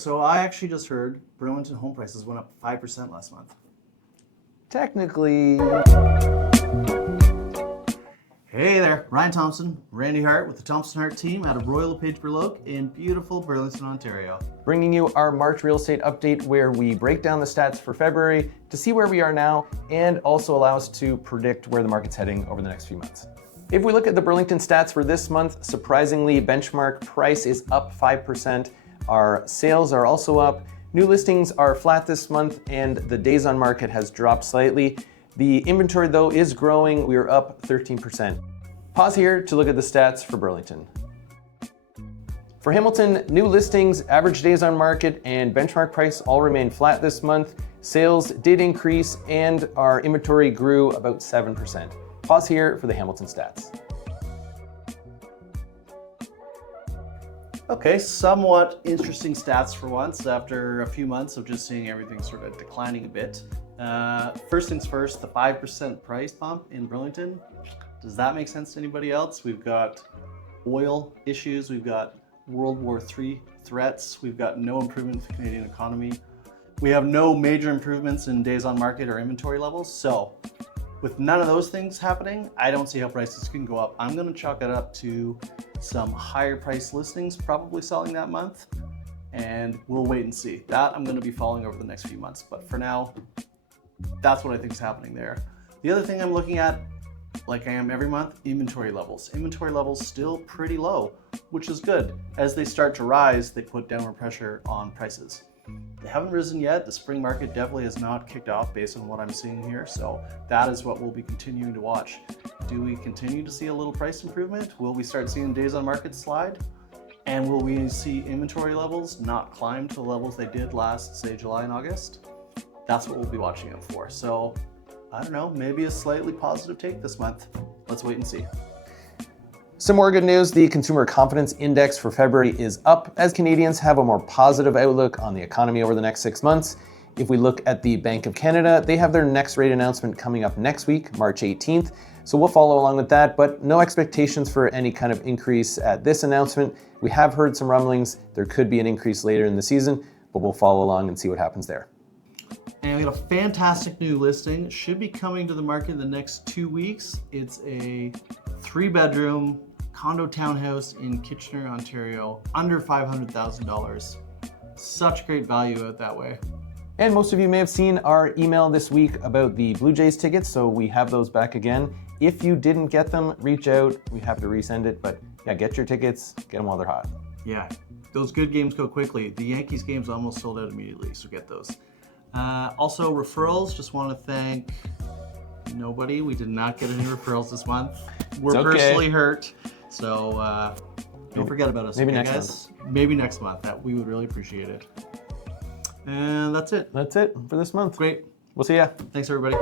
So I actually just heard Burlington home prices went up 5% last month. Technically. Hey there, Ryan Thompson, Randy Hart with the Thompson Hart team out of Royal LePage Burloak in beautiful Burlington, Ontario. Bringing you our March real estate update where we break down the stats for February to see where we are now and also allow us to predict where the market's heading over the next few months. If we look at the Burlington stats for this month, surprisingly, benchmark price is up 5%. Our sales are also up. New listings are flat this month and the days on market has dropped slightly. The inventory though is growing. We are up 13%. Pause here to look at the stats for Burlington. For Hamilton, new listings, average days on market, and benchmark price all remain flat this month. Sales did increase and our inventory grew about 7%. Pause here for the Hamilton stats. Okay, somewhat interesting stats for once after a few months of just seeing everything sort of declining a bit. First things first, the 5% price bump in Burlington. Does that make sense to anybody else? We've got oil issues, we've got World War III threats, we've got no improvement in the Canadian economy. We have no major improvements in days on market or inventory levels. So with none of those things happening, I don't see how prices can go up. I'm gonna chalk it up to some higher price listings probably selling that month, and we'll wait and see. That I'm gonna be following over the next few months, but for now, that's what I think is happening there. The other thing I'm looking at, like I am every month, inventory levels. Inventory levels still pretty low, which is good. As they start to rise, they put downward pressure on prices. They haven't risen yet. The spring market definitely has not kicked off based on what I'm seeing here. So that is what we'll be continuing to watch. Do we continue to see a little price improvement? Will we start seeing days on market slide? And will we see inventory levels not climb to the levels they did last, say, July and August? That's what we'll be watching out for. So I don't know, maybe a slightly positive take this month. Let's wait and see. Some more good news, the Consumer Confidence Index for February is up as Canadians have a more positive outlook on the economy over the next 6 months. If we look at the Bank of Canada, they have their next rate announcement coming up next week, March 18th. So we'll follow along with that, but no expectations for any kind of increase at this announcement. We have heard some rumblings. There could be an increase later in the season, but we'll follow along and see what happens there. And we got a fantastic new listing. It should be coming to the market in the next 2 weeks. It's a 3-bedroom condo townhouse in Kitchener, Ontario, under $500,000. Such great value out that way. And most of you may have seen our email this week about the Blue Jays tickets, so we have those back again. If you didn't get them, reach out. We have to resend it, but yeah, get your tickets, get them while they're hot. Yeah, those good games go quickly. The Yankees games almost sold out immediately, so get those. Also, referrals, just want to thank nobody. We did not get any referrals this month. We're personally hurt, so don't forget about us. Maybe okay, next guys? Maybe next month. That we would really appreciate it. And that's it. That's it for this month. Great. We'll see ya. Thanks, everybody.